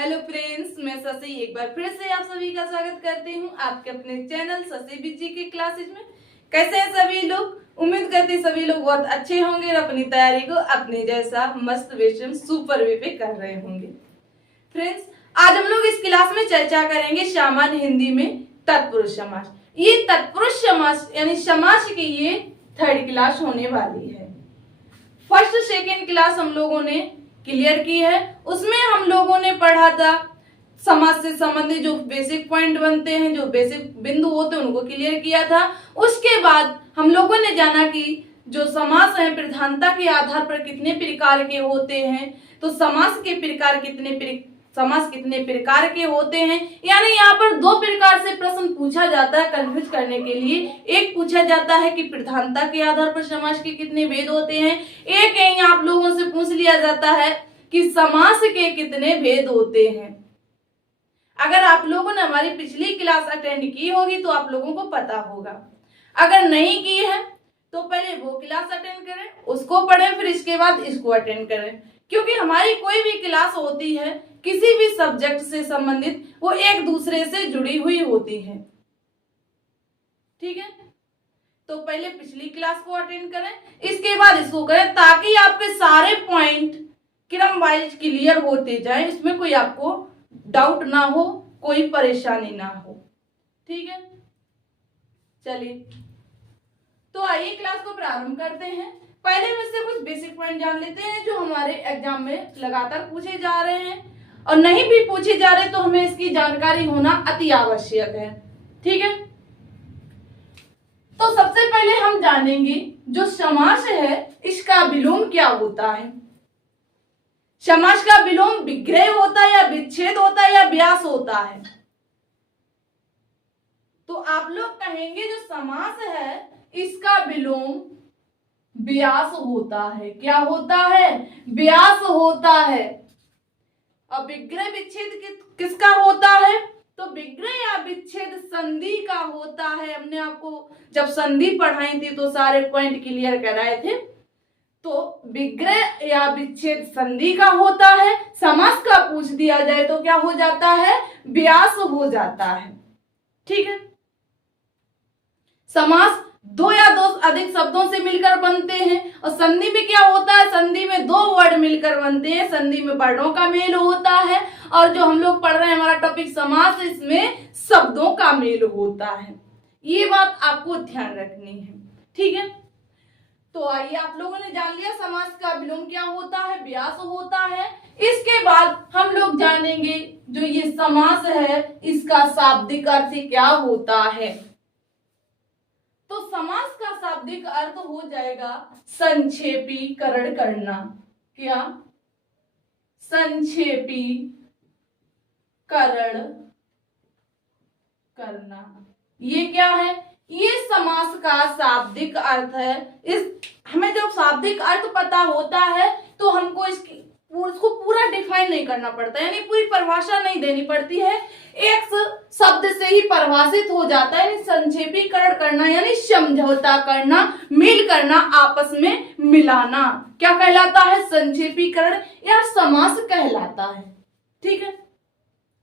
Hello friends, मैं शशि एक बार फिर से आप सभी का स्वागत करती हूँ आपके अपने चैनल शशि बीजी के क्लासेज में। कैसे हैं सभी लोग? उम्मीद करती सभी लोग बहुत अच्छे होंगे और अपनी तैयारी को अपने जैसा मस्त वेशन सुपर वे पे कर रहे होंगे। फ्रेंड्स, आज हम लोग इस क्लास में चर्चा करेंगे सामान्य हिंदी में तत्पुरुष समास। ये तत्पुरुष समास यानी समास की ये थर्ड क्लास होने वाली है। फर्स्ट सेकेंड क्लास हम लोगों ने क्लियर की है, उसमें हम लोगों ने पढ़ा था समास से संबंधित जो बेसिक पॉइंट बनते हैं, जो बेसिक बिंदु होते हैं उनको क्लियर किया था। उसके बाद हम लोगों ने जाना कि जो समास है प्रधानता के आधार पर कितने प्रकार के होते हैं, तो समास कितने प्रकार के होते हैं, यानी यहाँ पर दो प्रकार से प्रश्न पूछा जाता है कंफ्यूज करने के लिए। एक पूछा जाता है कि प्रधानता के आधार पर समास के कितने भेद होते हैं, एक है आप लोगों से पूछ लिया जाता है कि समास के कितने भेद होते हैं। अगर आप लोगों ने हमारी पिछली क्लास अटेंड की होगी तो आप लोगों को पता होगा, अगर नहीं की है तो पहले वो क्लास अटेंड करें, उसको पढ़ें, फिर इसके बाद इसको अटेंड करें, क्योंकि हमारी कोई भी क्लास होती है किसी भी सब्जेक्ट से संबंधित वो एक दूसरे से जुड़ी हुई होती है। ठीक है, तो पहले पिछली क्लास को अटेंड करें, इसके बाद इसको करें, ताकि आपके सारे पॉइंट क्रम वाइज क्लियर होते जाए, इसमें कोई आपको डाउट ना हो, कोई परेशानी ना हो। ठीक है, चलिए तो आइए क्लास को प्रारंभ करते हैं। पहले में से कुछ बेसिक पॉइंट जान लेते हैं जो हमारे एग्जाम में लगातार पूछे जा रहे हैं, और नहीं भी पूछे जा रहे तो हमें इसकी जानकारी होना अति आवश्यक है। ठीक है, तो सबसे पहले हम जानेंगे जो समास है इसका विलोम क्या होता है। समास का विलोम विग्रह होता है या विच्छेद होता है या व्यास होता है? तो आप लोग कहेंगे जो समास है इसका विलोम व्यास होता है। क्या होता है? व्यास होता है। अब विग्रह विच्छेद किसका होता है? तो विग्रह या विच्छेद संधि का होता है। हमने आपको जब संधि पढ़ाई थी तो सारे पॉइंट क्लियर कराए थे। तो विग्रह या विच्छेद संधि का होता है। समास का पूछ दिया जाए तो क्या हो जाता है? व्यास हो जाता है। ठीक है, समास दो या दो अधिक शब्दों से मिलकर बनते हैं, और संधि में क्या होता है? संधि में दो वर्ड मिलकर बनते हैं। संधि में वर्णों का मेल होता है, और जो हम लोग पढ़ रहे हैं हमारा टॉपिक समास, इसमें शब्दों का मेल होता है। ये बात आपको ध्यान रखनी है। ठीक है, तो आइए आप लोगों ने जान लिया समास का विलोम क्या होता है, व्यास होता है। इसके बाद हम लोग जानेंगे जो ये समास है इसका शाब्दिक अर्थ क्या होता है। तो समास का शाब्दिक अर्थ हो जाएगा संक्षेपीकरण करना। क्या? संक्षेपीकरण करना। ये क्या है? ये समास का शाब्दिक अर्थ है। हमें जब शाब्दिक अर्थ पता होता है तो हमको उसको पूरा डिफाइन नहीं करना पड़ता, यानी पूरी परिभाषा नहीं देनी पड़ती है, एक शब्द से ही परिभाषित हो जाता है। संक्षेपीकरण करना यानी समझौता करना, मिल करना, आपस में मिलाना, क्या कहलाता है? संक्षेपीकरण या समास कहलाता है। ठीक है,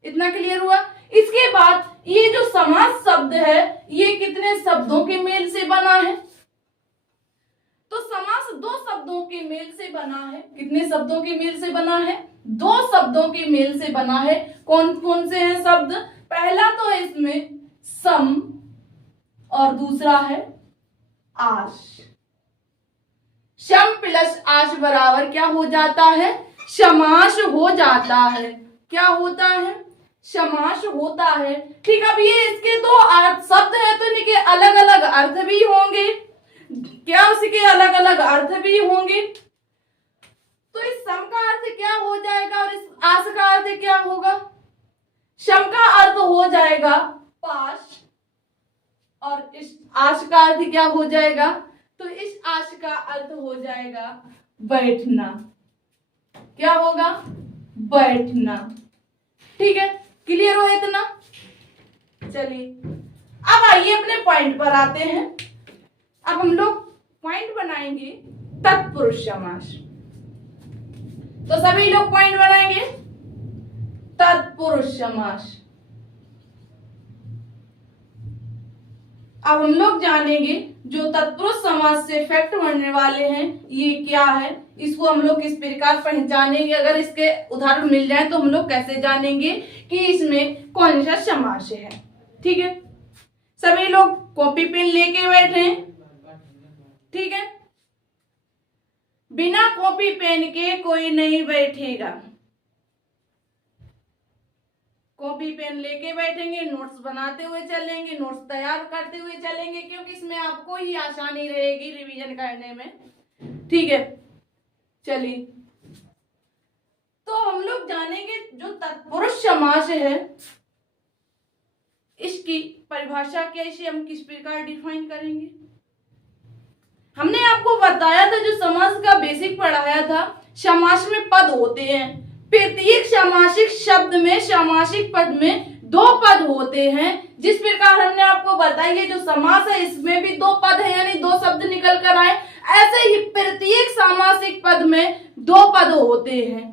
इतना क्लियर हुआ। इसके बाद ये जो समास शब्द है ये कितने शब्दों के मेल से बना है? तो समास दो शब्दों के मेल से बना है। कितने शब्दों के मेल से बना है? दो शब्दों के मेल से बना है। कौन कौन से हैं शब्द? पहला तो है इसमें सम, और दूसरा है आश। सम प्लस आश बराबर क्या हो जाता है? समास हो जाता है। क्या होता है? समास होता है। ठीक, अब ये इसके दो अर्थ शब्द है तो इनके अलग अलग अर्थ भी होंगे। क्या उसके अलग अलग अर्थ भी होंगे? तो इस सम का अर्थ क्या हो जाएगा और इस आश का अर्थ क्या होगा? सम का अर्थ हो जाएगा पास, और इस आश का अर्थ क्या हो जाएगा? तो इस आश का अर्थ हो जाएगा बैठना। क्या होगा? बैठना। ठीक है, क्लियर हो इतना? चलिए अब आइए अपने पॉइंट पर आते हैं। अब हम लोग पॉइंट बनाएंगे तत्पुरुष समास। तो सभी लोग पॉइंट बनाएंगे। तत्पुरुष समास। अब हम लोग जानेंगे जो तत्पुरुष समास से फैक्ट बनने वाले हैं ये क्या है, इसको हम लोग किस प्रकार पहचानेंगे, अगर इसके उदाहरण मिल जाए तो हम लोग कैसे जानेंगे कि इसमें कौन सा समास है। ठीक है, सभी लोग कॉपी पेन लेके बैठे हैं। ठीक है, बिना कॉपी पेन के कोई नहीं बैठेगा। कॉपी पेन लेके बैठेंगे, नोट्स बनाते हुए चलेंगे, नोट्स तैयार करते हुए चलेंगे, क्योंकि इसमें आपको ही आसानी रहेगी रिवीजन करने में। ठीक है, चलिए तो हम लोग जानेंगे जो तत्पुरुष समास है इसकी परिभाषा कैसे, हम किस प्रकार डिफाइन करेंगे। हमने आपको बताया था, जो समास का बेसिक पढ़ाया था, समास में पद होते हैं। प्रत्येक सामासिक शब्द में, सामासिक पद में दो पद होते हैं। जिस प्रकार हमने आपको बताया जो समास है इसमें भी दो पद है, यानी दो शब्द निकल कर आए, ऐसे ही प्रत्येक सामासिक पद में दो पद होते हैं।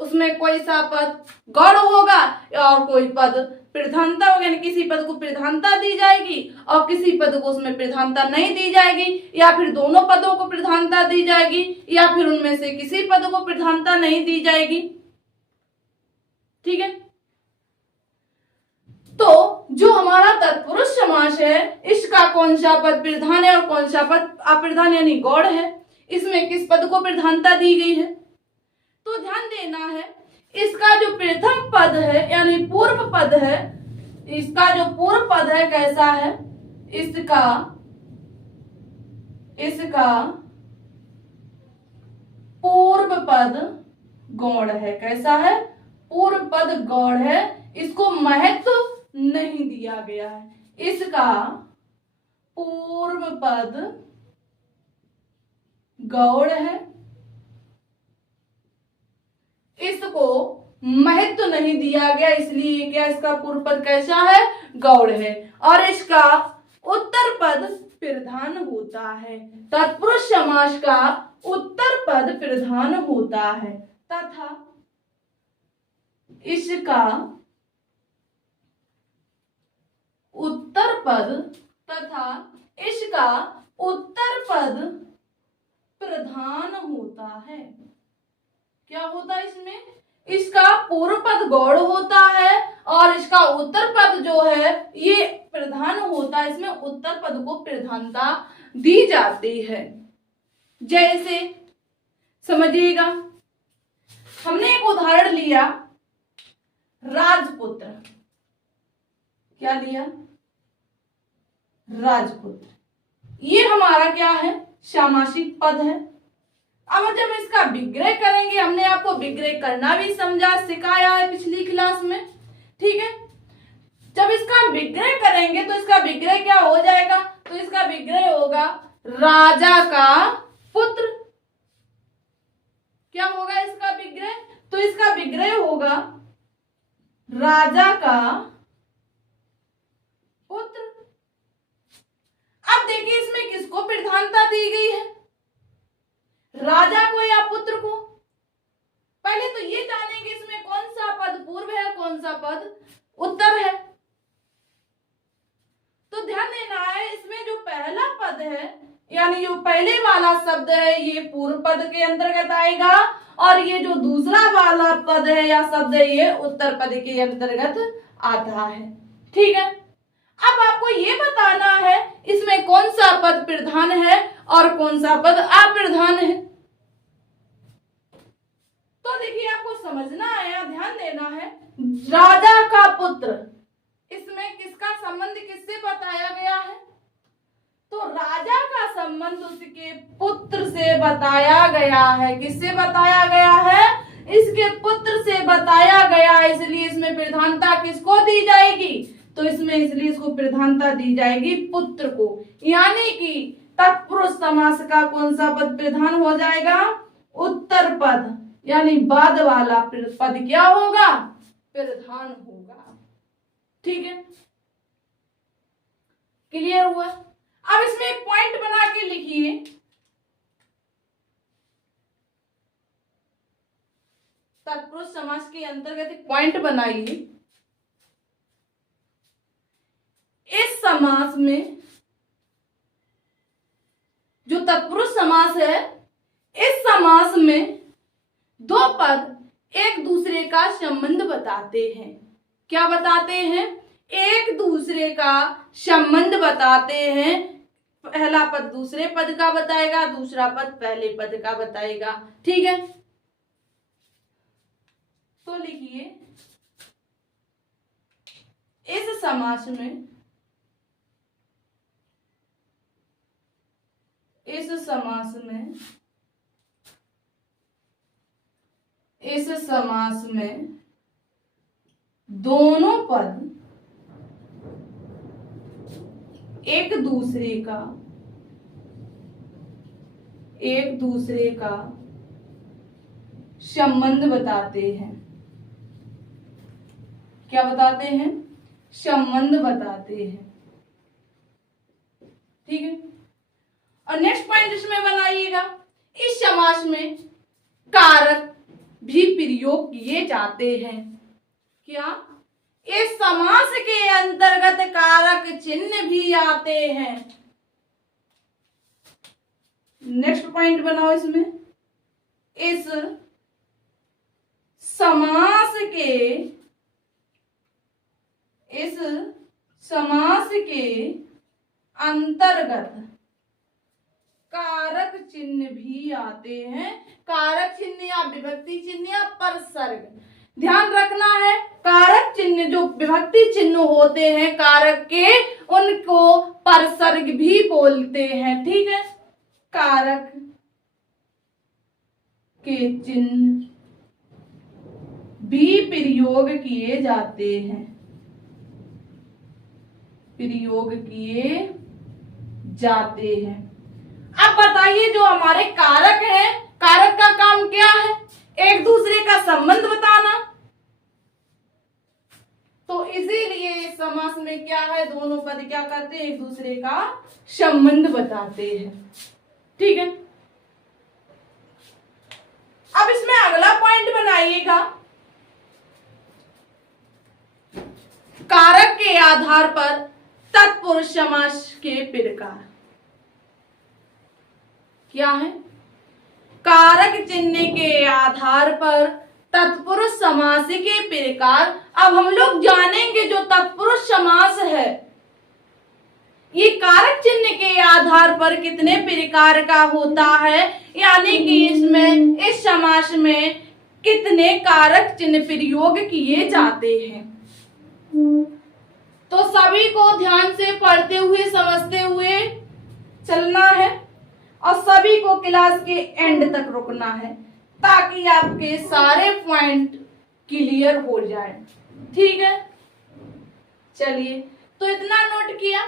उसमें कोई सा पद गौड़ होगा और कोई पद प्रधानता होगा, यानी किसी पद को प्रधानता दी जाएगी और किसी पद को उसमें प्रधानता नहीं दी जाएगी, या फिर दोनों पदों को प्रधानता दी जाएगी, या फिर उनमें से किसी पद को प्रधानता नहीं दी जाएगी। ठीक है, तो जो हमारा तत्पुरुष समास है इसका कौन सा पद प्रधान है और कौन सा पद अप्रधान यानी गौड़ है, इसमें किस पद को प्रधानता दी गई है, तो ध्यान देना है। इसका जो प्रथम पद है यानी पूर्व पद है, इसका जो पूर्व पद है कैसा है, इसका पूर्व पद गौड़ है। कैसा है, पूर्व पद गौड़ है, इसको महत्व नहीं दिया गया है। इसका पूर्व पद गौड़ है, इसको महत्व नहीं दिया गया, इसलिए क्या इसका पूर्व पद कैसा है, गौड़ है, और इसका उत्तर पद प्रधान होता है। तत्पुरुष समास का उत्तर पद प्रधान होता है तथा इसका उत्तर पद प्रधान होता है। क्या होता है इसमें, इसका पूर्व पद गौड़ होता है और इसका उत्तर पद जो है ये प्रधान होता है। इसमें उत्तर पद को प्रधानता दी जाती है। जैसे समझिएगा, हमने एक उदाहरण लिया राजपुत्र। क्या लिया, राजपुत्र। ये हमारा क्या है, सामासिक पद है। अब जब इसका विग्रह करेंगे, हमने आपको विग्रह करना भी सिखाया है पिछली क्लास में। ठीक है, जब इसका विग्रह करेंगे तो इसका विग्रह क्या हो जाएगा, तो इसका विग्रह होगा राजा का पुत्र। क्या होगा इसका विग्रह, तो इसका विग्रह होगा राजा का पुत्र। अब देखिए इसमें किसको प्रधानता दी गई है, राजा को या पुत्र को। पहले तो ये जानेंगे इसमें कौन सा पद पूर्व है कौन सा पद उत्तर है। तो ध्यान देना है, इसमें जो पहला पद है यानी जो पहले वाला शब्द है ये पूर्व पद के अंतर्गत आएगा, और ये जो दूसरा वाला पद है या शब्द है ये उत्तर पद के अंतर्गत आता है। ठीक है, अब आपको ये बताना है इसमें कौन सा पद प्रधान है और कौन सा पद अप्रधान है। तो देखिए आपको समझना है, ध्यान देना है, राजा का पुत्र, इसमें किसका संबंध किससे बताया गया है, तो राजा का संबंध उसके पुत्र से बताया गया है। किससे बताया गया है, इसके पुत्र से बताया गया है, इसलिए इसमें प्रधानता किसको दी जाएगी, तो इसमें इसलिए इसको प्रधानता दी जाएगी पुत्र को। यानी कि तत्पुरुष समास का कौन सा पद प्रधान हो जाएगा, उत्तर पद, यानी बाद वाला पद क्या होगा, प्रधान होगा। ठीक है, क्लियर हुआ। अब इसमें एक पॉइंट बना के लिखिए, तत्पुरुष समास के अंतर्गत एक पॉइंट बनाइए। इस समास में जो तत्पुरुष समास है, इस समास में दो पद एक दूसरे का संबंध बताते हैं। क्या बताते हैं? एक दूसरे का संबंध बताते हैं। पहला पद दूसरे पद का बताएगा, दूसरा पद पहले पद का बताएगा। ठीक है, तो लिखिए इस समास में, इस समास में, इस समास में दोनों पद एक दूसरे का संबंध बताते हैं। क्या बताते हैं? संबंध बताते हैं। ठीक है, और नेक्स्ट पॉइंट इसमें बनाइएगा, इस समास में कारक भी प्रयोग किए जाते हैं। क्या? इस समास के अंतर्गत कारक चिन्ह भी आते हैं। नेक्स्ट पॉइंट बनाओ इसमें, इस समास के अंतर्गत कारक चिन्ह भी आते हैं। कारक चिन्ह या विभक्ति चिन्ह या परसर्ग, ध्यान रखना है, कारक चिन्ह जो विभक्ति चिन्ह होते हैं कारक के, उनको परसर्ग भी बोलते हैं। ठीक है, कारक के चिन्ह भी प्रयोग किए जाते हैं, प्रयोग किए जाते हैं। अब बताइए, जो हमारे कारक हैं, कारक का काम क्या है? एक दूसरे का संबंध बताना। तो इसीलिए इस समास में क्या है, दोनों पद क्या करते हैं? एक दूसरे का संबंध बताते हैं। ठीक है, अब इसमें अगला पॉइंट बनाइएगा, कारक के आधार पर तत्पुरुष समास के प्रकार। क्या है? कारक चिन्ह के आधार पर तत्पुरुष समास के प्रकार। अब हम लोग जानेंगे जो तत्पुरुष समास है, ये कारक चिन्ह के आधार पर कितने प्रकार का होता है, यानी कि इसमें, इस समास में कितने कारक चिन्ह प्रयोग किए जाते हैं। तो सभी को ध्यान से पढ़ते हुए समझते हुए चलना है और सभी को क्लास के एंड तक रुकना है, ताकि आपके सारे पॉइंट क्लियर हो जाए। ठीक है, चलिए, तो इतना नोट किया।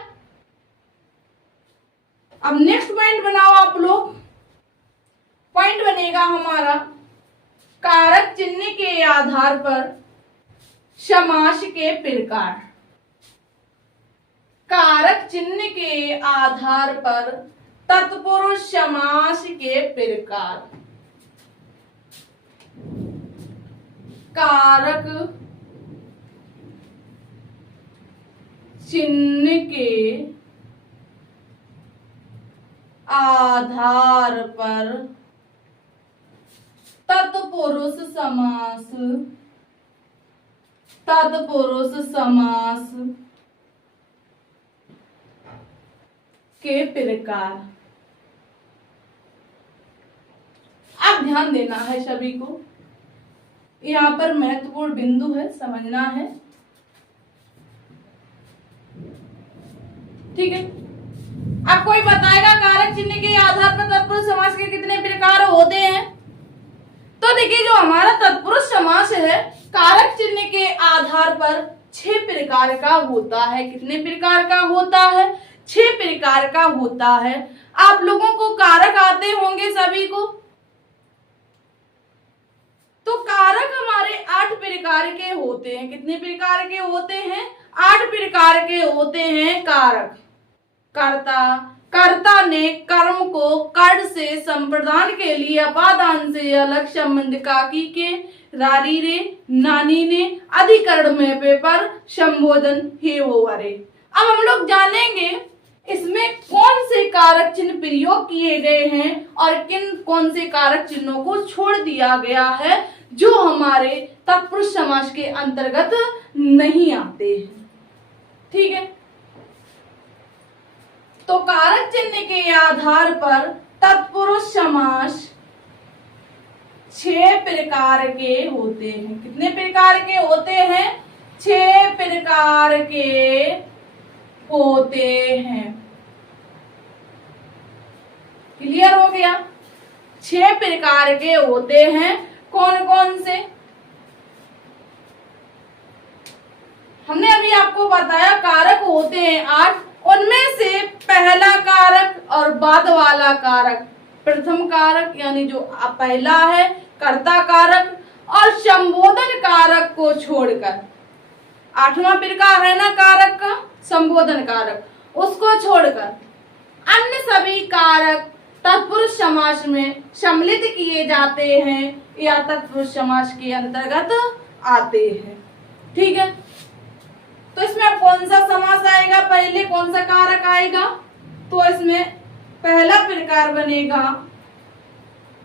अब नेक्स्ट पॉइंट बनाओ आप लोग। पॉइंट बनेगा हमारा, कारक चिन्ह के आधार पर समास के प्रकार। कारक चिन्ह के आधार पर तत्पुरुष समास के प्रकार। कारक चिन्ह के आधार पर तत्पुरुष समास, तत्पुरुष समास के प्रकार। अब ध्यान देना है सभी को, यहाँ पर महत्वपूर्ण बिंदु है, समझना है। ठीक है, अब कोई बताएगा कारक चिन्ह के आधार पर तत्पुरुष समास के कितने प्रकार होते हैं? तो देखिए, जो हमारा तत्पुरुष समास है, कारक चिन्ह के आधार पर 6 प्रकार का होता है। कितने प्रकार का होता है? 6 प्रकार का होता है। आप लोगों को कारक आते होंगे सभी को। तो कारक हमारे 8 प्रकार के होते हैं। कितने प्रकार के होते हैं? 8 प्रकार के होते हैं कारक। कर्ता, कर्ता ने कर्म को कर्ण से संप्रदान के लिए अपादान से अलग संबंध काकी के रारी रे नानी ने अधिकरण में पेपर संबोधन हे वो अरे। अब हम लोग जानेंगे इसमें कौन से कारक चिन्ह प्रयोग किए गए हैं और कौन से कारक चिन्हों को छोड़ दिया गया है जो हमारे तत्पुरुष समास के अंतर्गत नहीं आते हैं। ठीक है, तो कारक चिन्ह के आधार पर तत्पुरुष समास 6 प्रकार के होते हैं। कितने प्रकार के होते हैं? 6 प्रकार के होते हैं। क्लियर हो गया? 6 प्रकार के होते हैं। कौन कौन से? हमने अभी आपको बताया कारक होते हैं 8, उनमें से पहला कारक और बाद वाला कारक, प्रथम कारक यानी जो पहला है कर्ता कारक और संबोधन कारक को छोड़कर, 8वां प्रकार है ना कारक का, संबोधन कारक, उसको छोड़कर अन्य सभी कारक तत्पुरुष समास में सम्मिलित किए जाते हैं या तत्पुरुष समास के अंतर्गत आते हैं। ठीक है, तो इसमें कौन सा समास आएगा? पहले कौन सा कारक आएगा? तो इसमें पहला प्रकार बनेगा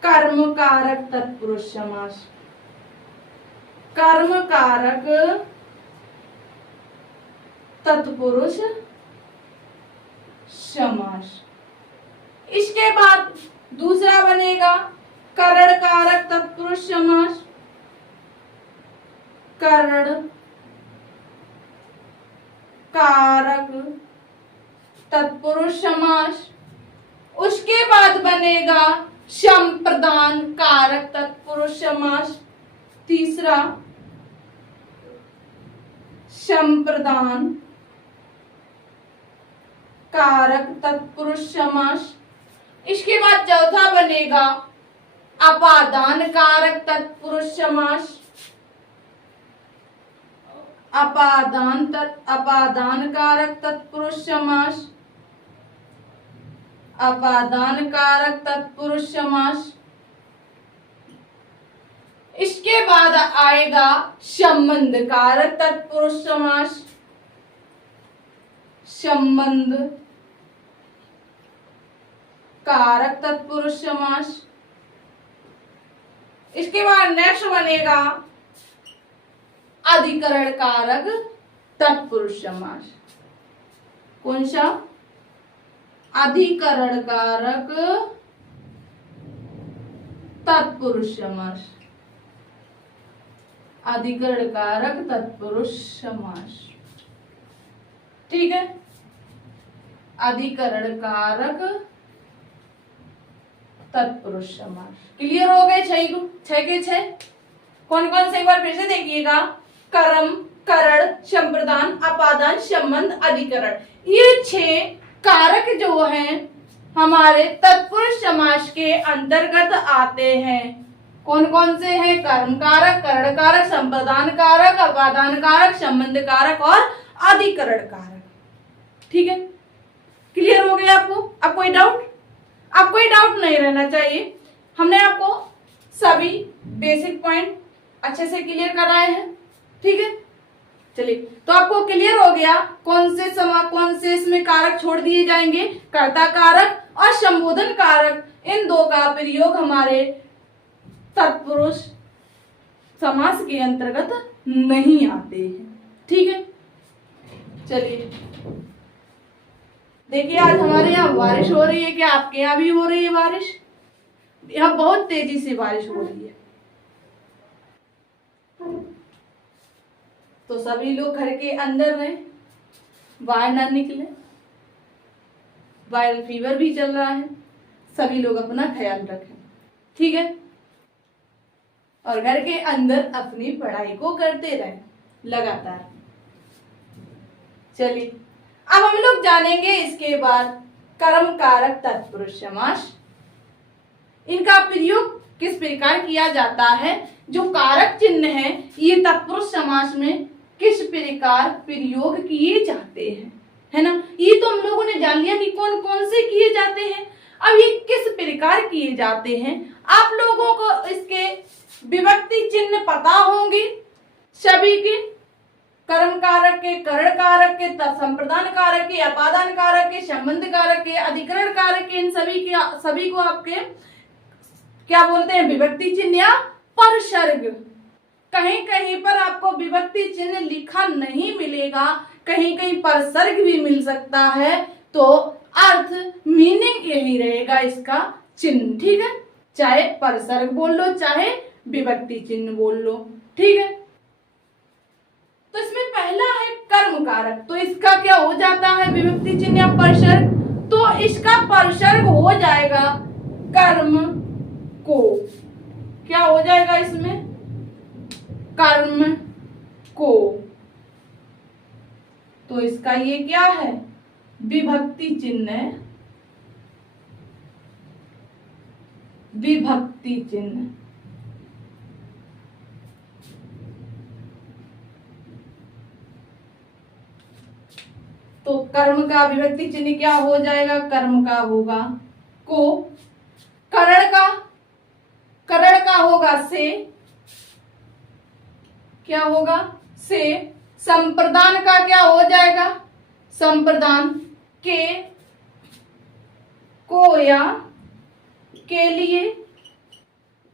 कर्म कारक तत्पुरुष समास। कर्म कारक तत्पुरुष समास। इसके बाद दूसरा बनेगा करण कारक तत्पुरुष समास। करण कारक तत्पुरुष समास। उसके बाद बनेगा संप्रदान कारक तत्पुरुष समास। तीसरा संप्रदान कारक तत्पुरुष समास। इसके बाद चौथा बनेगा अपादान कारक तत्पुरुष समास। अपादान कारक तत्पुरुष समास। अपादान कारक तत्पुरुष समास। इसके बाद आएगा संबंध कारक तत्पुरुष समास। संबंध कारक तत्पुरुष समास। इसके बाद नेक्स्ट बनेगा अधिकरण कारक तत्पुरुष समास। कौन सा? अधिकरण कारक तत्पुरुष समास। अधिकरण कारक तत्पुरुष समास। ठीक है, अधिकरण कारक तत्पुरुष समास। क्लियर हो गए? 6 के 6 कौन कौन से? एक बार फिर से देखिएगा। कर्म, करण, संप्रदान, अपादान, संबंध, अधिकरण, ये 6 कारक जो हैं हमारे तत्पुरुष समास के अंतर्गत आते हैं। कौन कौन से हैं? कर्म कारक, करण कारक, संप्रदान कारक, अपादान कारक, संबंध कारक और अधिकरण कारक। ठीक है, क्लियर हो गया आपको? अब कोई डाउट? अब कोई डाउट नहीं रहना चाहिए। हमने आपको सभी बेसिक पॉइंट अच्छे से क्लियर कराए हैं। ठीक है, चलिए, तो आपको क्लियर हो गया कौन से इसमें कारक छोड़ दिए जाएंगे? कर्ता कारक और संबोधन कारक। इन 2 का प्रयोग हमारे तत्पुरुष समास के अंतर्गत नहीं आते हैं। ठीक है, चलिए देखिए, आज हमारे यहाँ बारिश हो रही है। क्या आपके यहाँ भी हो रही है बारिश? यहाँ बहुत तेजी से बारिश हो रही है। तो सभी लोग घर के अंदर रहें, बाहर ना निकले। वायरल फीवर भी चल रहा है, सभी लोग अपना ख्याल रखें। ठीक है, और घर के अंदर अपनी पढ़ाई को करते रहें लगातार। चलिए, अब हम लोग जानेंगे इसके बाद कर्म कारक तत्पुरुष समास। इनका प्रयोग किस प्रकार किया जाता है? जो कारक चिन्ह है ये तत्पुरुष समास में किस प्रकार प्रयोग किए जाते हैं, है ना। ये तो हम लोगों ने जान लिया कि कौन कौन से किए जाते हैं। अब ये किस प्रकार किए जाते हैं, आप लोगों को इसके विभक्ति चिन्ह पता होंगे सभी के, कर्म कारक के, करण कारक के, संप्रदान कारक के, अपादान कारक के, संबंध कारक के, अधिकरण कारक के, इन सभी को आपके क्या बोलते हैं, विभक्ति चिन्ह या परसर्ग। कहीं कहीं पर आपको विभक्ति चिन्ह लिखा नहीं मिलेगा, कहीं कहीं परसर्ग भी मिल सकता है, तो अर्थ मीनिंग यही रहेगा इसका चिन्ह, ठीक है। चाहे परसर्ग बोल लो चाहे विभक्ति चिन्ह बोल लो, ठीक है। तो इसमें पहला है कर्म कारक, तो इसका क्या हो जाता है विभक्ति चिन्ह या परसर्ग, तो इसका परसर्ग हो जाएगा कर्म को, क्या हो जाएगा इसमें, कर्म को। तो इसका ये क्या है, विभक्ति चिन्ह, विभक्ति चिन्ह। तो कर्म का विभक्ति चिन्ह क्या हो जाएगा, कर्म का होगा को, करण का होगा से, क्या होगा से, संप्रदान का क्या हो जाएगा, संप्रदान के, को या के लिए,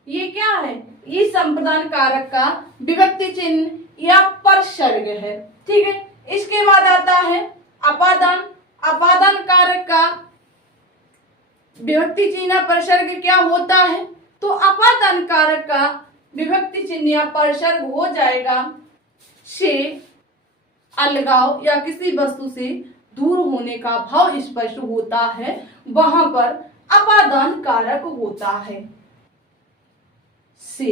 ये क्या है, ये संप्रदान कारक का विभक्ति चिन्ह या परसर्ग है, ठीक है। इसके बाद आता है अपादान, अपादान कारक का विभक्ति चिन्ह या परसर्ग क्या होता है, तो अपादान कारक का विभक्ति चिन्ह या परसर्ग हो जाएगा से, अलगाव या किसी वस्तु से दूर होने का भाव स्पष्ट होता है, वहां पर अपादान कारक होता है से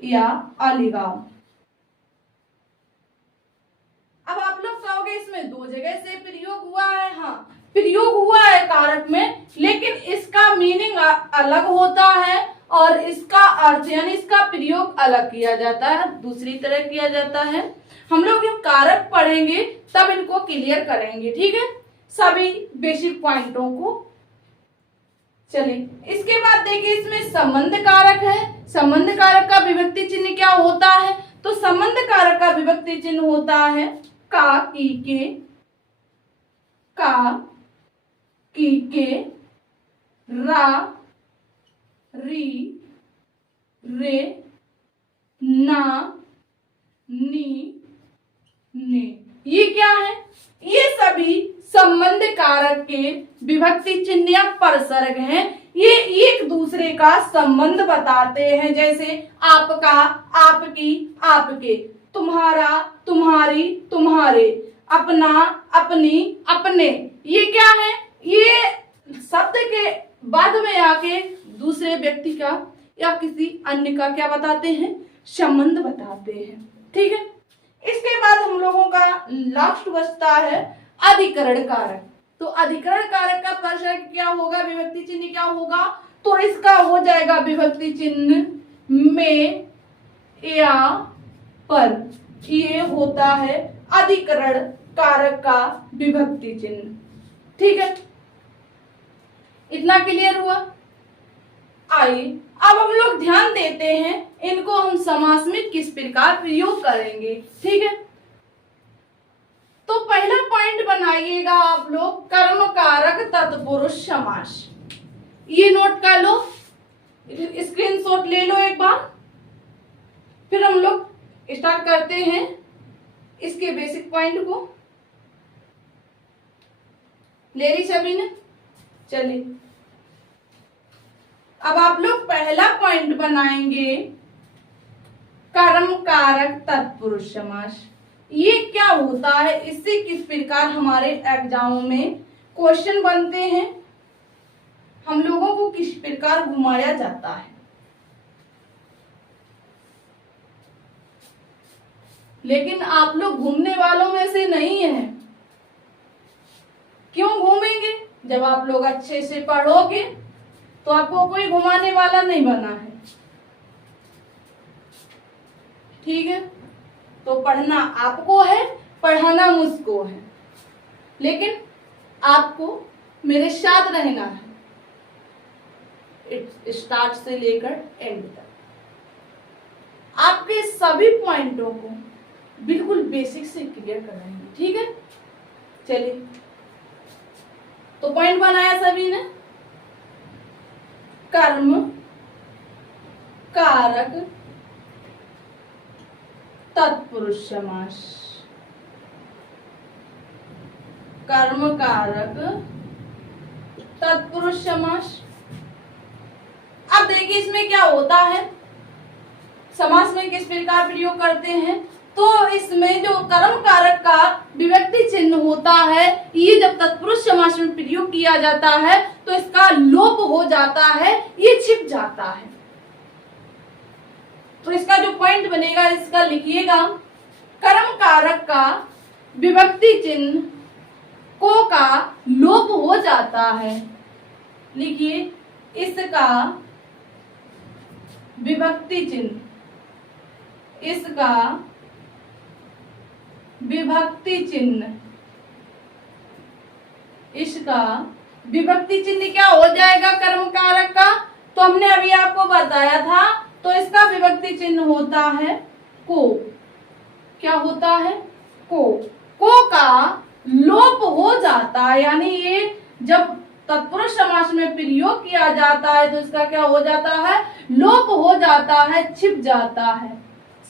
या अलगाव। अब आप लोग कहोगे इसमें दो जगह से प्रयोग हुआ है, हाँ प्रयोग हुआ है कारक में, लेकिन इसका मीनिंग अलग होता है और इसका अर्थ यानी इसका प्रयोग अलग किया जाता है, दूसरी तरह किया जाता है। हम लोग जब कारक पढ़ेंगे तब इनको क्लियर करेंगे, ठीक है, सभी बेसिक पॉइंटों को। चलिए इसके बाद देखिए इसमें संबंध कारक है, संबंध कारक का विभक्ति चिन्ह क्या होता है, तो संबंध कारक का विभक्ति चिन्ह होता है का, की के, का, की के, रा, री, रे, ना, नी, ने। ये क्या है, ये सभी संबंध कारक के विभक्ति चिन्ह या परसर्ग हैं। ये एक दूसरे का संबंध बताते हैं, जैसे आपका, आपकी, आपके, तुम्हारा, तुम्हारी, तुम्हारे, अपना, अपनी, अपने। ये क्या है, ये शब्द के बाद में आके दूसरे व्यक्ति का या किसी अन्य का क्या बताते हैं, संबंध बताते हैं, ठीक है। इसके बाद हम लोगों का लास्ट बचता है अधिकरण कारक। तो अधिकरण कारक का परसर्ग क्या होगा, विभक्ति चिन्ह क्या होगा, तो इसका हो जाएगा विभक्ति चिन्ह में या पर। ये होता है अधिकरण कारक का विभक्ति चिन्ह, ठीक है। इतना क्लियर हुआ। आइए अब हम लोग ध्यान देते हैं इनको हम समास में किस प्रकार प्रयोग करेंगे, ठीक है। तो पहला पॉइंट बनाइएगा आप लोग, कर्म कारक तत्पुरुष समास। ये नोट कर लो, स्क्रीनशॉट ले लो एक बार, फिर हम लोग स्टार्ट करते हैं इसके बेसिक पॉइंट को। ले ली सभी ने, चलिए अब आप लोग पहला पॉइंट बनाएंगे कर्म कारक तत्पुरुष समास। ये क्या होता है, इससे किस प्रकार हमारे एग्जाम में क्वेश्चन बनते हैं, हम लोगों को किस प्रकार घुमाया जाता है। लेकिन आप लोग घूमने वालों में से नहीं हैं। क्यों घूमेंगे, जब आप लोग अच्छे से पढ़ोगे तो आपको कोई घुमाने वाला नहीं बना है, ठीक है। तो पढ़ना आपको है, पढ़ाना मुझको है, लेकिन आपको मेरे साथ रहना है स्टार्ट से लेकर एंड तक। आपके सभी पॉइंटों को बिल्कुल बेसिक से क्लियर कराएंगे, ठीक है। चलिए, तो पॉइंट बनाया सभी ने। कर्म कारक तत्पुरुष समास, कर्म कारक तत्पुरुष समास। अब देखिए इसमें क्या होता है, समास में किस प्रकार प्रयोग करते हैं। तो इसमें जो कर्म कारक का विभक्ति चिन्ह होता है, ये जब तत्पुरुष समास में प्रयोग किया जाता है तो इसका लोप हो जाता है, ये छिप जाता है। तो इसका जो पॉइंट बनेगा इसका लिखिएगा, कर्म कारक का विभक्ति चिन्ह को का लोप हो जाता है। लिखिए, इसका विभक्ति चिन्ह, इसका विभक्ति चिन्ह, इसका विभक्ति चिन्ह क्या हो जाएगा कर्म कारक का। तो हमने अभी आपको बताया था, तो इसका विभक्ति चिन्ह होता है को। क्या होता है? को का लोप हो जाता है, यानी ये जब तत्पुरुष समास में प्रयोग किया जाता है तो इसका क्या हो जाता है? लोप हो जाता है, छिप जाता है,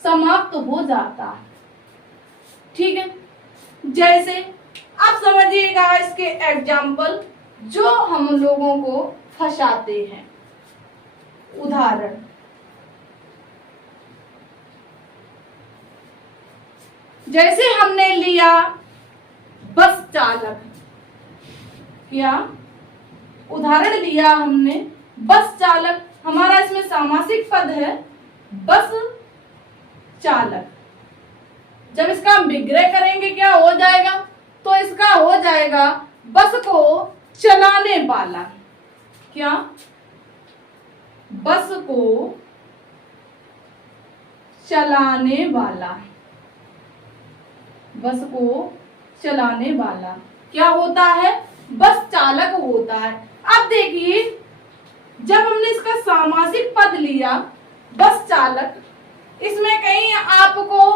समाप्त हो जाता है, ठीक है। जैसे आप समझिएगा इसके एग्जाम्पल जो हम लोगों को फंसाते हैं। उदाहरण, जैसे हमने लिया बस चालक, क्या उदाहरण लिया हमने बस चालक, हमारा इसमें सामासिक पद है बस चालक। जब इसका हम विग्रह करेंगे क्या हो जाएगा? तो इसका हो जाएगा बस को चलाने वाला। क्या? बस को चलाने वाला, बस को चलाने वाला क्या होता है? बस चालक होता है। अब देखिए, जब हमने इसका सामासिक पद लिया बस चालक, इसमें कहीं आपको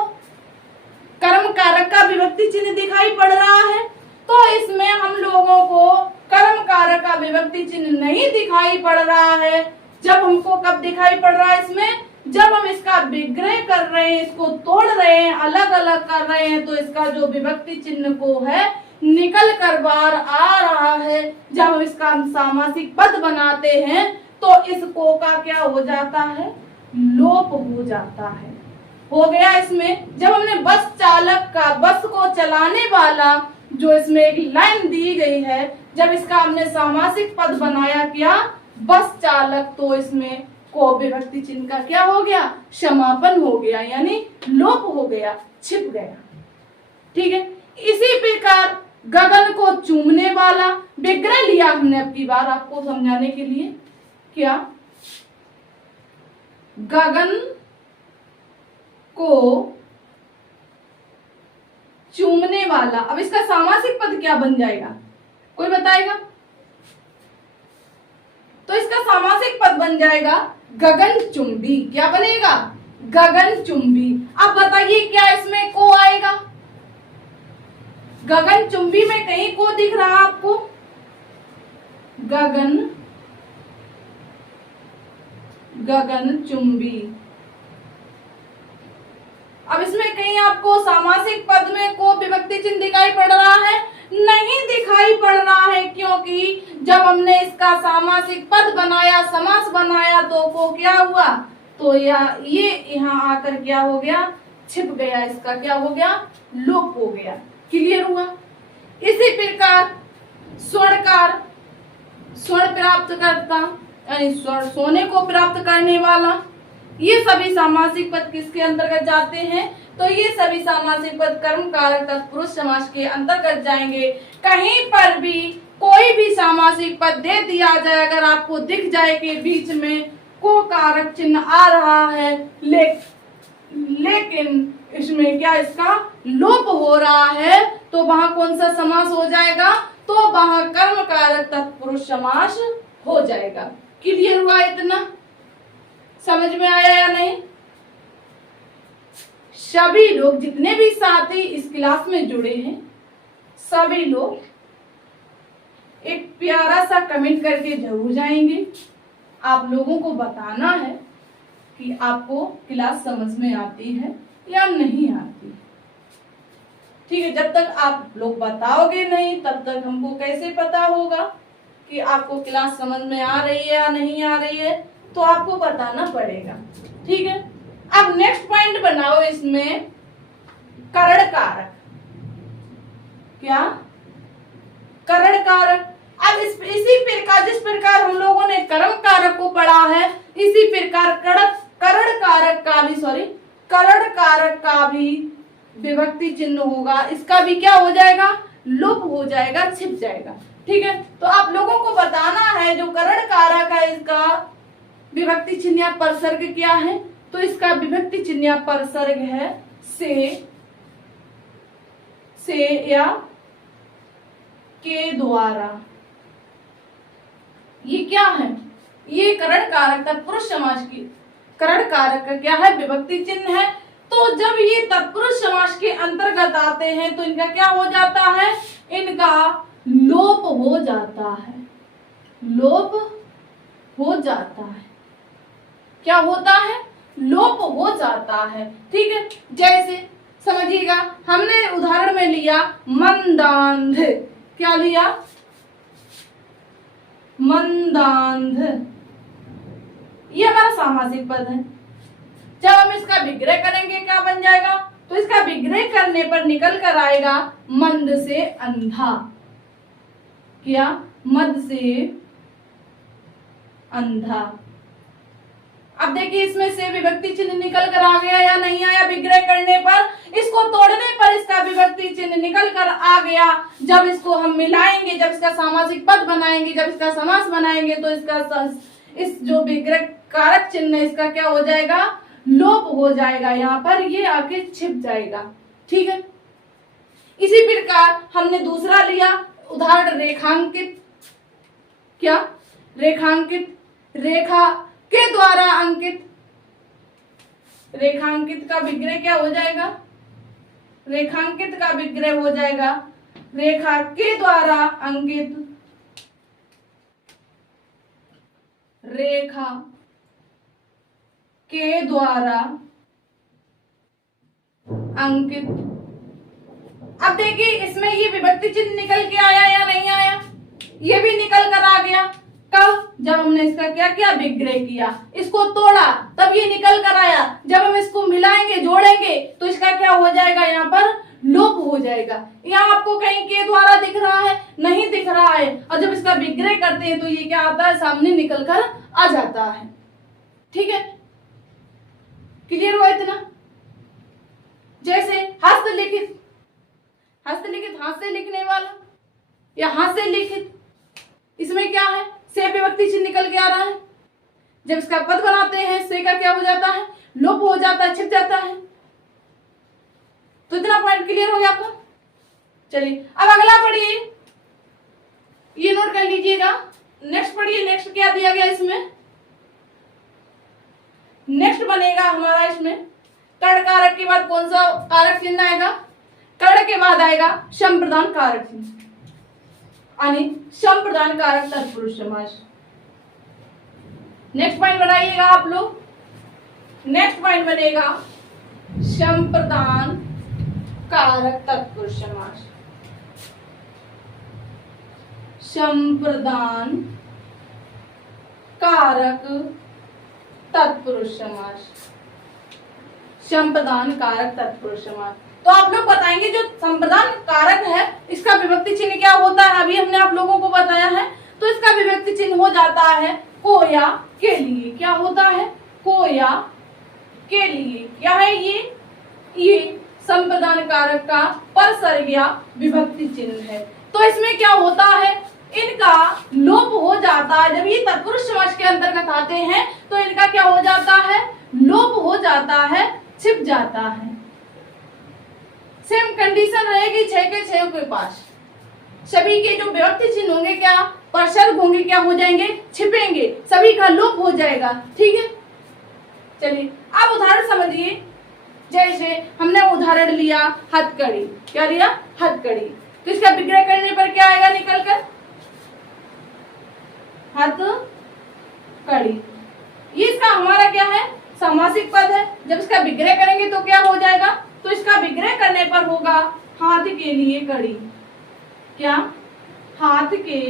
कर्म कारक का विभक्ति चिन्ह दिखाई पड़ रहा है, तो इसमें हम लोगों को कर्म कारक का विभक्ति चिन्ह नहीं दिखाई पड़ रहा है। जब हमको कब दिखाई पड़ रहा है इसमें? जब हम इसका विग्रह कर रहे हैं, इसको तोड़ रहे हैं, अलग अलग कर रहे हैं, तो इसका जो विभक्ति चिन्ह को है निकल कर बाहर आ रहा है। जब हम इसका सामासिक पद बनाते हैं तो इस को का क्या हो जाता है? लोप हो जाता है। हो गया इसमें। जब हमने बस चालक का, बस को चलाने वाला, जो इसमें एक लाइन दी गई है, जब इसका हमने सामासिक पद बनाया क्या? बस चालक, तो इसमें को विभक्ति चिन्ह का क्या हो गया? समापन हो गया, यानी लोप हो गया, छिप गया, ठीक है। इसी प्रकार गगन को चूमने वाला विग्रह लिया हमने अब की बार आपको समझाने के लिए। क्या? गगन को चूमने वाला। अब इसका सामासिक पद क्या बन जाएगा? कोई बताएगा? तो इसका सामासिक पद बन जाएगा गगन चुंबी। क्या बनेगा? गगन चुंबी। अब बताइए क्या इसमें को आएगा? गगन चुंबी में कहीं को दिख रहा आपको? गगन चुंबी। अब इसमें कहीं आपको सामासिक पद में को विभक्ति चिन्ह दिखाई पड़ रहा है? नहीं दिखाई पड़ रहा है, क्योंकि जब हमने इसका सामासिक पद बनाया, समास बनाया, तो को क्या हुआ? तो ये यहाँ आकर क्या हो गया? छिप गया। इसका क्या हो गया? लोप हो गया। क्लियर हुआ? इसी प्रकार स्वर्णकार, स्वर्ण प्राप्त करता, सोने को प्राप्त करने वाला, ये सभी सामासिक पद किसके अंतर्गत जाते हैं? तो ये सभी सामासिक पद कर्म कारक तत्पुरुष समास के अंतर्गत जाएंगे। कहीं पर भी कोई भी सामासिक पद दे दिया जाए, अगर आपको दिख जाए कि बीच में को कारक चिन्ह आ रहा है, लेकिन इसमें क्या इसका लोप हो रहा है, तो वहां कौन सा समास हो जाएगा, तो वहां कर्म कारक तत्पुरुष समास हो जाएगा। क्लियर हुआ इतना? समझ में आया या नहीं? सभी लोग जितने भी साथी इस क्लास में जुड़े हैं, सभी लोग एक प्यारा सा कमेंट करके जरूर जाएंगे। आप लोगों को बताना है कि आपको क्लास समझ में आती है या नहीं आती। ठीक है, जब तक आप लोग बताओगे नहीं तब तक हमको कैसे पता होगा कि आपको क्लास समझ में आ रही है या नहीं आ रही है, तो आपको बताना पड़ेगा। ठीक है, अब नेक्स्ट पॉइंट बनाओ इसमें करण कारक। क्या? करण कारक। अब इसी प्रकार जिस प्रकार हम लोगों ने कर्म कारक को पढ़ा है, इसी प्रकार करण कारक का भी विभक्ति चिन्ह होगा। इसका भी क्या हो जाएगा, लुप्त हो जाएगा, छिप जाएगा। ठीक है, तो आप लोगों को बताना है जो करण कारक है इसका विभक्ति चिन्ह या परसर्ग क्या है, तो इसका विभक्ति चिन्ह या परसर्ग है से या के द्वारा। ये क्या है, ये करण कारक तत्पुरुष समास की करण कारक का क्या है, विभक्ति चिन्ह है। तो जब ये तत्पुरुष समास के अंतर्गत आते हैं तो इनका क्या हो जाता है, इनका लोप हो जाता है। लोप हो जाता है। क्या होता है, लोप हो जाता है। ठीक है, जैसे समझिएगा, हमने उदाहरण में लिया मंदांध। क्या लिया, मंदांध। ये हमारा सामासिक पद है। जब हम इसका विग्रह करेंगे क्या बन जाएगा, तो इसका विग्रह करने पर निकल कर आएगा मंद से अंधा। क्या, मद से अंधा। अब देखिए इसमें से विभक्ति चिन्ह निकल कर आ गया या नहीं आया विग्रह करने पर। इसको तोड़ने पर इसका विभक्ति चिन्ह निकल कर आ गया। जब इसको हम मिलाएंगे, जब इसका सामासिक पद बनाएंगे, जब इसका समास बनाएंगे, तो इसका इस जो विग्रह कारक चिन्ह है इसका क्या हो जाएगा, लोप हो जाएगा। यहाँ पर ये आके छिप जाएगा। ठीक है, इसी प्रकार हमने दूसरा लिया उदाहरण रेखांकित। क्या, रेखांकित। रेखा के द्वारा अंकित। रेखांकित का विग्रह क्या हो जाएगा, रेखांकित का विग्रह हो जाएगा रेखा के द्वारा अंकित। रेखा के द्वारा अंकित। अब देखिए इसमें ये विभक्ति चिन्ह निकल के आया या नहीं आया, ये भी निकल कर आ गया। कब, जब हमने इसका क्या किया, विग्रह किया, इसको तोड़ा, तब ये निकल कर आया। जब हम इसको मिलाएंगे, जोड़ेंगे, तो इसका क्या हो जाएगा, यहाँ पर लोप हो जाएगा। यहाँ आपको कहीं के द्वारा दिख रहा है, नहीं दिख रहा है, और जब इसका विग्रह करते हैं तो ये क्या आता है, सामने निकल कर आ जाता है। ठीक है, क्लियर हुआ इतना? जैसे हस्तलिखित। हस्तलिखित हाथ से लिखने वाला या हाथ से लिखित, इसमें क्या है, से विभक्ति चिन्ह निकल के आ रहा है। जब इसका पद बनाते हैं से का क्या हो जाता है, लोप हो जाता है, छिप जाता है। तो इतना पॉइंट क्लियर हो गया आपका। चलिए अब अगला पढ़िए, ये नोट कर लीजिएगा। नेक्स्ट पढ़िए, नेक्स्ट क्या दिया गया इसमें। नेक्स्ट बनेगा हमारा इसमें कर्ण कारक के बाद कौन सा कारक चिन्ह आएगा, कर्ण के बाद आएगा संप्रदान कारक चिन्ह, यानी संप्रदान कारक तत्पुरुष समास। नेक्स्ट पॉइंट बनाइएगा आप लोग। नेक्स्ट पॉइंट बनेगा संप्रदान कारक तत्पुरुष समास। संप्रदान कारक तत्पुरुष समास। संप्रदान कारक तत्पुरुष समास। तो आप लोग बताएंगे जो संप्रदान कारक है इसका विभक्ति चिन्ह क्या होता है, अभी हमने आप लोगों को बताया है। तो इसका विभक्ति चिन्ह हो जाता है को या के लिए। क्या होता है, को या के लिए। क्या है ये संप्रदान कारक का परसर्ग या विभक्ति चिन्ह है। तो इसमें क्या होता है, इनका लोप हो जाता है। जब ये तत्पुरुष समास के अंतर्गत आते हैं तो इनका क्या हो जाता है, लोप हो जाता है, छिप जाता है। सेम कंडीशन रहेगी 6 के 6 के पास। सभी के जो विभक्ति चिन्ह होंगे क्या परसर्ग होंगे, क्या हो जाएंगे, छिपेंगे, सभी का लोप हो जाएगा। ठीक है, चलिए आप उदाहरण समझिए। जैसे हमने उदाहरण लिया हथकड़ी, क्या लिया, हथकड़ी। तो इसका विग्रह करने पर क्या आएगा निकल कर, हथकड़ी। ये इसका हमारा क्या है, सामासिक पद है। जब इसका विग्रह करेंगे तो क्या हो जाएगा, तो इसका विग्रह करने पर होगा हाथ के लिए कड़ी। क्या, हाथ के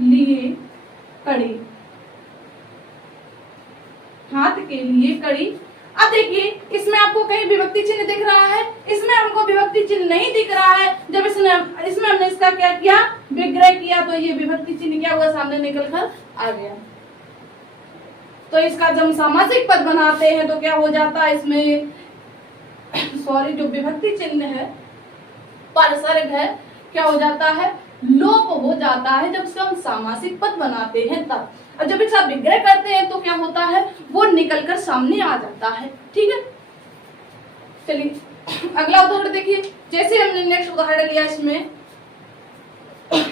लिए कड़ी, हाथ के लिए कड़ी। अब देखिए इसमें आपको कहीं विभक्ति चिन्ह दिख रहा है, इसमें हमको विभक्ति चिन्ह नहीं दिख रहा है। जब इसमें हमने इसका क्या किया, विग्रह किया, तो ये विभक्ति चिन्ह क्या हुआ, सामने निकल कर आ गया। तो इसका जब सामासिक पद बनाते हैं तो क्या हो जाता है, इसमें सॉरी जो विभक्ति चिन्ह है परसर्ग है, क्या हो जाता है, लोप हो जाता है जब इसका हम सामासिक पद बनाते हैं तब। और जब इसका विग्रह करते हैं तो क्या होता है, वो निकलकर सामने आ जाता है। ठीक है, चलिए अगला उदाहरण देखिए। जैसे हमने नेक्स्ट उदाहरण लिया इसमें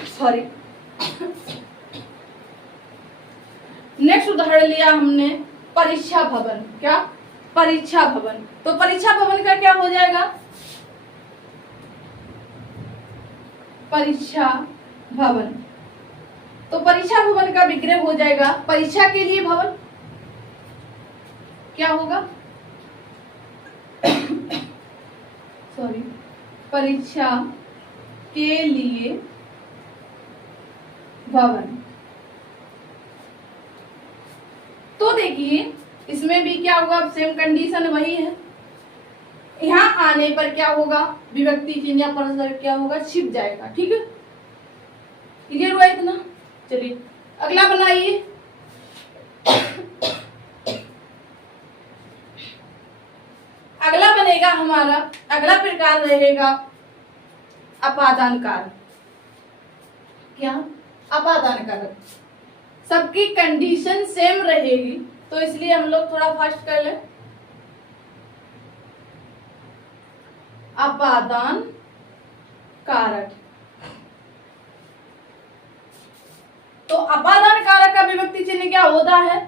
सॉरी नेक्स्ट उदाहरण लिया हमने परीक्षा भवन। क्या, परीक्षा भवन। तो परीक्षा भवन का क्या हो जाएगा, परीक्षा भवन। तो परीक्षा भवन का विग्रह हो जाएगा परीक्षा के लिए भवन। क्या होगा, सॉरी, परीक्षा के लिए भवन। तो देखिए इसमें भी क्या होगा, सेम कंडीशन वही है। यहाँ आने पर क्या होगा, विभक्ति चिन्ह या परसर्ग क्या होगा, छिप जाएगा। ठीक है, क्लियर हुआ इतना। चलिए अगला बनाइए। अगला बनेगा हमारा, अगला प्रकार रहेगा अपादान कारक। क्या, अपादान कारक। सबकी कंडीशन सेम रहेगी तो इसलिए हम लोग थोड़ा फास्ट कर ले। अपादान कारक। तो अपादान कारक का विभक्ति चिन्ह क्या होता है,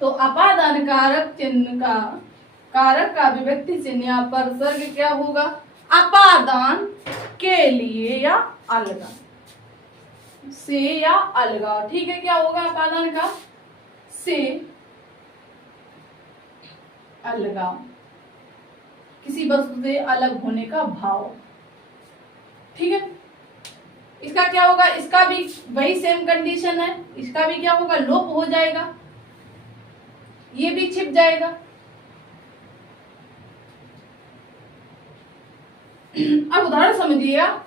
तो अपादान कारक चिन्ह का, कारक का विभक्ति चिन्ह या परसर्ग क्या होगा, अपादान के लिए या अलगाव से या अलगाव। ठीक है, क्या होगा अपादान का, से अलगाव, किसी वस्तु से अलग होने का भाव। ठीक है, इसका क्या होगा, इसका भी वही सेम कंडीशन है, इसका भी क्या होगा, लोप हो जाएगा, ये भी छिप जाएगा। अब उदाहरण समझिएगा।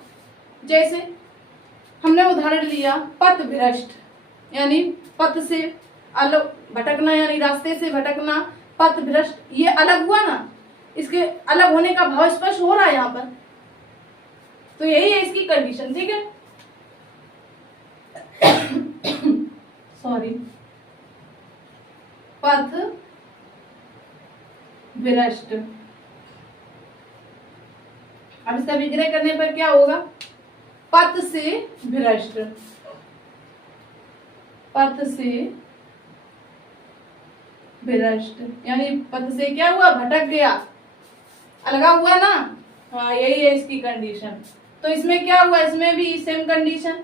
जैसे हमने उदाहरण लिया पथ भ्रष्ट, यानी पथ से अलग भटकना, यानी रास्ते से भटकना, पथ भ्रष्ट। ये अलग हुआ ना, इसके अलग होने का भाव स्पष्ट हो रहा है यहाँ पर। तो यही है इसकी कंडीशन। ठीक है, सॉरी, पथ भ्रष्ट। अब इसका विग्रह करने पर क्या होगा, पथ से भ्रष्ट, पथ से भ्रष्ट, यानी पथ से क्या हुआ, भटक गया, अलगा हुआ ना। हाँ, यही है इसकी कंडीशन। तो इसमें क्या हुआ, इसमें भी सेम कंडीशन।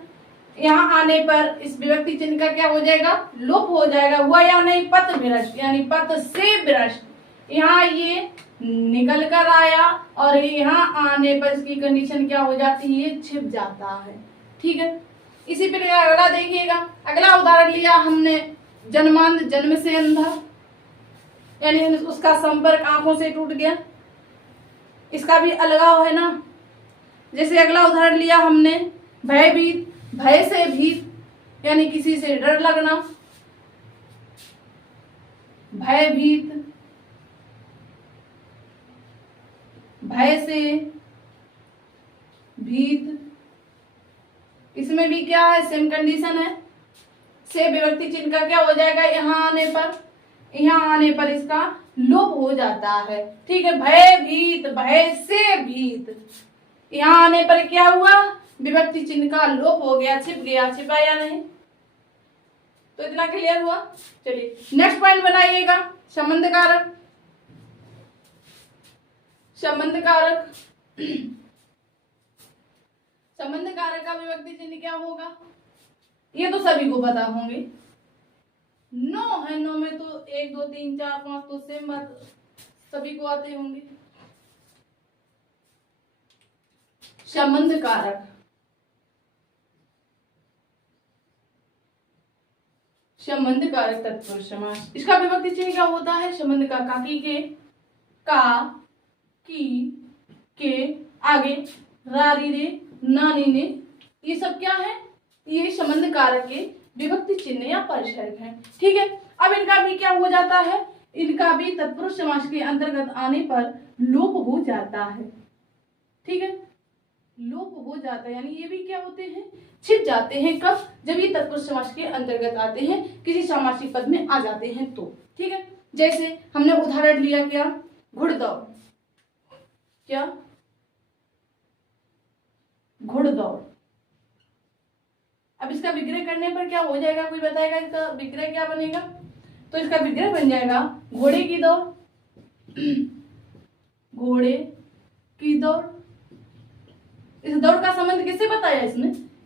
यहाँ आने पर इस विभक्ति चिन्ह का क्या हो जाएगा, लोप हो जाएगा। हुआ या नहीं, पथ भ्रष्ट, यानी पथ से भ्रष्ट। यहाँ ये निकल कर आया और यहाँ आने पर इसकी कंडीशन क्या हो जाती है, छिप जाता है। ठीक है, इसी प्रकार अगला देखिएगा। अगला उदाहरण लिया हमने जन्मांध, जन्म से अंधा, यानी उसका संपर्क आंखों से टूट गया, इसका भी अलगाव है ना। जैसे अगला उदाहरण लिया हमने भयभीत, भय से भीत, यानी किसी से डर लगना, भयभीत, भय से भीत। इसमें भी क्या है, सेम कंडीशन है, से विभक्ति चिन्ह का क्या हो जाएगा, यहाँ आने पर इसका लोप हो जाता है। ठीक है, भयभीत, भय से भीत, यहाँ आने पर क्या हुआ, विभक्ति चिन्ह का लोप हो गया, छिप गया, छिपा या नहीं। तो इतना क्लियर हुआ। चलिए नेक्स्ट पॉइंट बनाइएगा, संबंध कारक। संबंध कारक संबंध कारक का विभक्ति चिन्ह क्या होगा, ये तो सभी को पता होंगे। 9 है, 9 में तो 1 2 3 4 5 तो सेम बात सभी को आते होंगे। संबंध कारक, संबंध कारक तत्पुरुष समास, इसका विभक्ति चिन्ह क्या होता है, संबंध का काकी के, का, की, के, आगे रारी रे, नानी ने, ये सब क्या है, ये संबंध कारक के विभक्ति चिन्ह या परिसर्ग है। ठीक है, अब इनका भी क्या हो जाता है, इनका भी तत्पुरुष समास के अंतर्गत आने पर लोप हो जाता है। ठीक है, लोप हो जाता है, यानी ये भी क्या होते हैं, छिप जाते हैं। कब, जब ये तत्पुरुष समास के अंतर्गत आते हैं, किसी सामासिक पद में आ जाते हैं तो। ठीक है, जैसे हमने उदाहरण लिया क्या, घुड़दौड़, क्या, घुड़दौड़। अब इसका विग्रह करने पर क्या हो जाएगा, कोई बताएगा इसका विग्रह क्या बनेगा, तो इसका विग्रह बन जाएगा घोड़े की दौड़, घोड़े की दौड़। इस दौड़ का संबंध किससे बताया,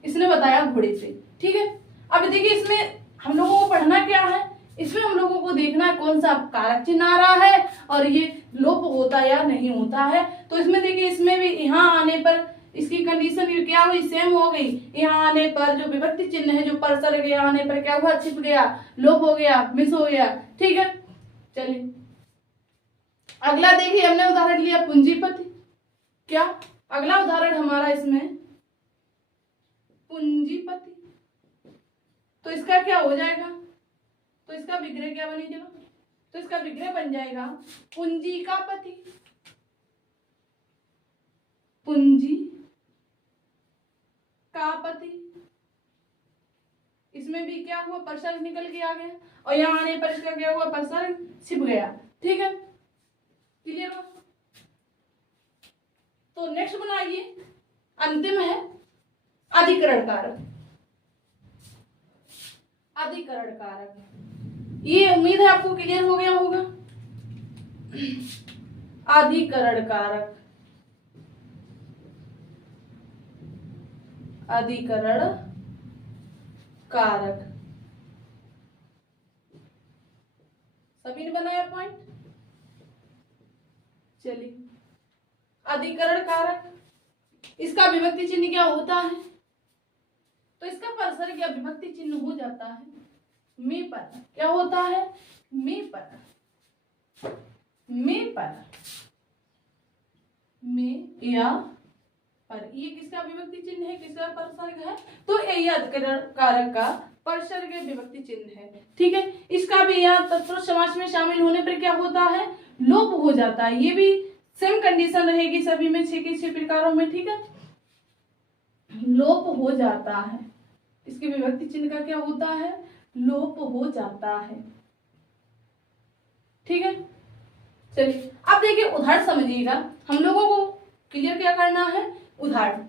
इसने बताया घोड़े से। ठीक है, अब देखिए इसमें हम लोगों को पढ़ना क्या है, इसमें हम लोगों को देखना है कौन सा कारक चिन्ह आ रहा है और ये लोप होता या नहीं होता है। तो इसमें देखिए, इसमें भी यहाँ आने पर इसकी कंडीशन क्या हुई, सेम हो गई। यहाँ आने पर जो विभक्ति चिन्ह है, जो परसर गया, आने पर क्या हुआ, छिप गया, लोप हो गया, मिस हो गया। ठीक है, चलिए अगला देखिए, हमने उदाहरण लिया पूंजीपति। क्या, अगला उदाहरण हमारा इसमें पूंजीपति, तो इसका क्या हो जाएगा, तो इसका विग्रह क्या बनेगा, तो इसका विग्रह बन जाएगा पूंजी का पति, पूंजी का पति। इसमें भी क्या हुआ, परसर्ग निकल के आ गया और यहाँ आने पर इसका क्या हुआ, परसर्ग छिप गया। ठीक है, क्लियर हो। तो नेक्स्ट बनाइए, अंतिम है अधिकरण कारक। अधिकरण कारक, ये उम्मीद है आपको क्लियर हो गया होगा। अधिकरण कारक, अधिकरण कारक, सभी ने बनाया पॉइंट। चलिए, अधिकरण कारक, इसका विभक्ति चिन्ह क्या होता है, तो इसका परसर्ग या विभक्ति चिन्ह हो जाता है में पर। क्या होता है, में पर, में पर, में या पर। ये किसका विभक्ति चिन्ह है, किसका परसर्ग है, तो यही अधिकरण कारक का परसर्ग विभक्ति चिन्ह है। ठीक है, इसका भी यहाँ तत्पुरुष समास में शामिल होने पर क्या होता है, लोप हो जाता है। ये भी सेम कंडीशन रहेगी सभी में, 6 के 6 प्रकारों में। ठीक है, लोप हो जाता है, इसके विभक्ति चिन्ह का क्या होता है, लोप हो जाता है। ठीक है, चलिए अब देखिए उदाहरण समझिएगा। हम लोगों को क्लियर क्या करना है, उदाहरण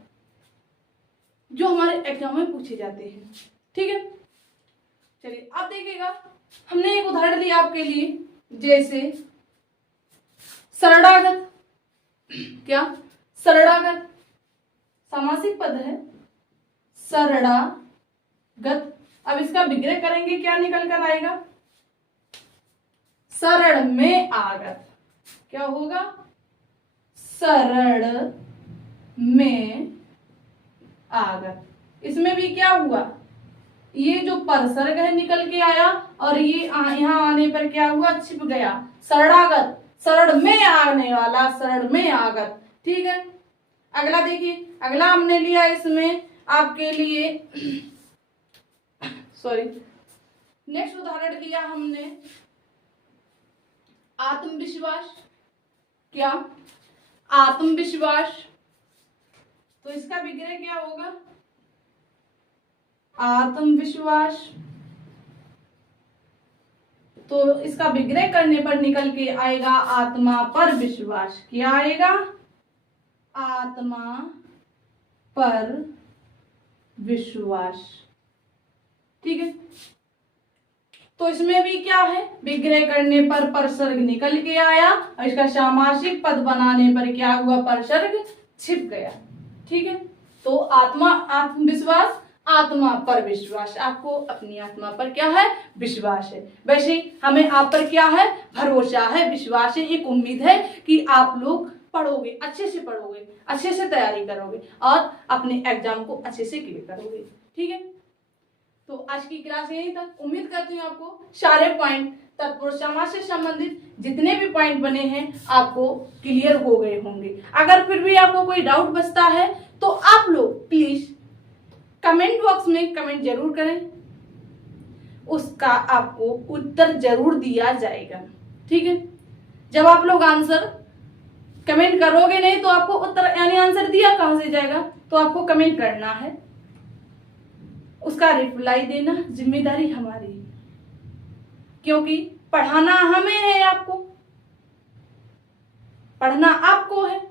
जो हमारे एग्जाम में पूछे जाते हैं। ठीक है, चलिए अब देखिएगा, हमने एक उदाहरण लिया आपके लिए, जैसे सरणागत। क्या, सरणागत सामासिक पद है, सरणागत। अब इसका विग्रह करेंगे, क्या निकल कर आएगा, सरल में आगत। क्या होगा, सरल में आगत। इसमें भी क्या हुआ, ये जो परसर्ग है निकल के आया और ये यहाँ आने पर क्या हुआ, छिप गया, सरणागत, सरल में आने वाला, सरल में आगत। ठीक है, अगला देखिए, अगला हमने लिया इसमें आपके लिए सॉरी, नेक्स्ट उदाहरण लिया हमने आत्मविश्वास। क्या, आत्मविश्वास। तो इसका विग्रह क्या होगा, आत्मविश्वास तो इसका विग्रह करने पर निकल के आएगा आत्मा पर विश्वास। क्या आएगा? आत्मा पर विश्वास। ठीक है, तो इसमें भी क्या है, विग्रह करने पर परसर्ग निकल के आया और इसका सामासिक पद बनाने पर क्या हुआ, परसर्ग छिप गया। ठीक है, तो आत्मा आत्मविश्वास, आत्मा पर विश्वास। आपको अपनी आत्मा पर क्या है, विश्वास है। वैसे ही हमें आप पर क्या है, भरोसा है, विश्वास है, एक उम्मीद है कि आप लोग पढ़ोगे, अच्छे से पढ़ोगे, अच्छे से तैयारी करोगे और अपने एग्जाम को अच्छे से क्लियर करोगे। ठीक है, तो आज की क्लास यहीं तक। उम्मीद करती हूँ आपको सारे पॉइंट, तत्पुरुष समास से संबंधित जितने भी पॉइंट बने हैं आपको क्लियर हो गए होंगे। अगर फिर भी आपको कोई डाउट बचता है तो आप लोग प्लीज कमेंट बॉक्स में कमेंट जरूर करें, उसका आपको उत्तर जरूर दिया जाएगा। ठीक है, जब आप लोग आंसर कमेंट करोगे नहीं तो आपको उत्तर यानी आंसर दिया कहां से जाएगा, तो आपको कमेंट करना है, उसका रिप्लाई देना जिम्मेदारी हमारी, क्योंकि पढ़ाना हमें है, आपको पढ़ना आपको है।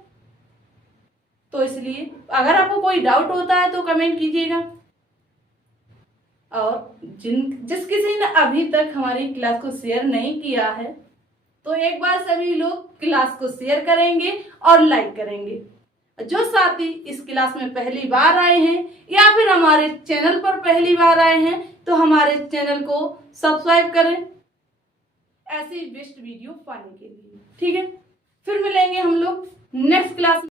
तो इसलिए अगर आपको कोई डाउट होता है तो कमेंट कीजिएगा। और जिस किसी ने अभी तक हमारी क्लास को शेयर नहीं किया है तो एक बार सभी लोग क्लास को शेयर करेंगे और लाइक करेंगे। जो साथी इस क्लास में पहली बार आए हैं या फिर हमारे चैनल पर पहली बार आए हैं तो हमारे चैनल को सब्सक्राइब करें ऐसी बेस्ट वीडियो पाने के लिए। ठीक है, फिर मिलेंगे हम लोग नेक्स्ट क्लास में।